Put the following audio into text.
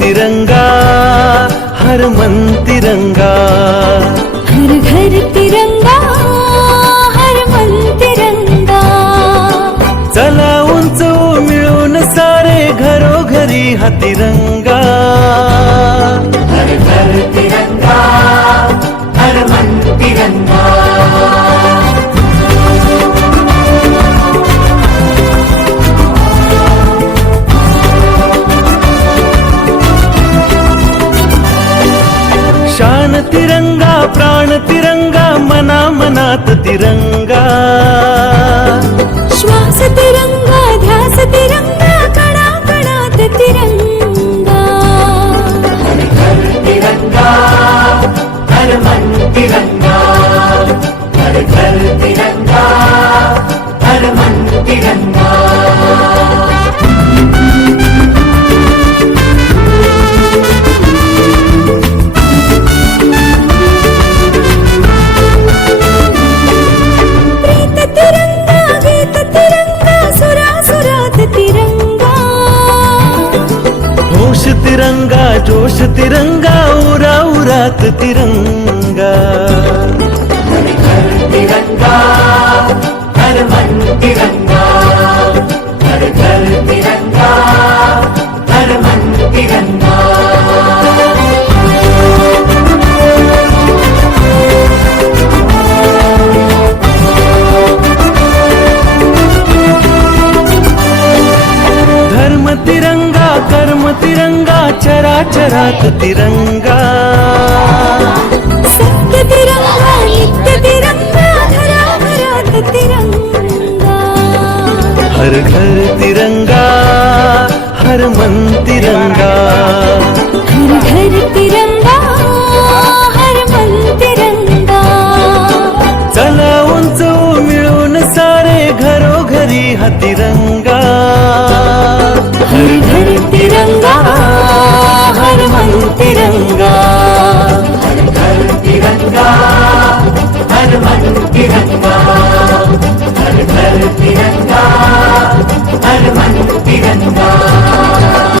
तिरंगा हर मन तिरंगा। घर घर तिरंगा हर मन तिरंगा। चला उंच मिळून सारे घरोघरी हा तिरंगा। तिरंगा प्राण तिरंगा मना मनात तिरंगा. श्वास तिरंगा ध्यास तिरंगा होश तिरंगा जोश तिरंगा उरा उरात तिरंगा हर घर तिरंगा हर मन तिरंगा हर घर तिरंगा हर मन तिरंगा कर्म तिरंगा चराचरात तिरंगा. सत्य तिरंगा नित्य तिरंगा घराघरात तिरंगा. हर घर तिरंगा हर मन तिरंगा. हर घर तिरंगा हर मन तिरंगा. चला उंच मिळून सारे घरोघरी हा तिरंगा. हर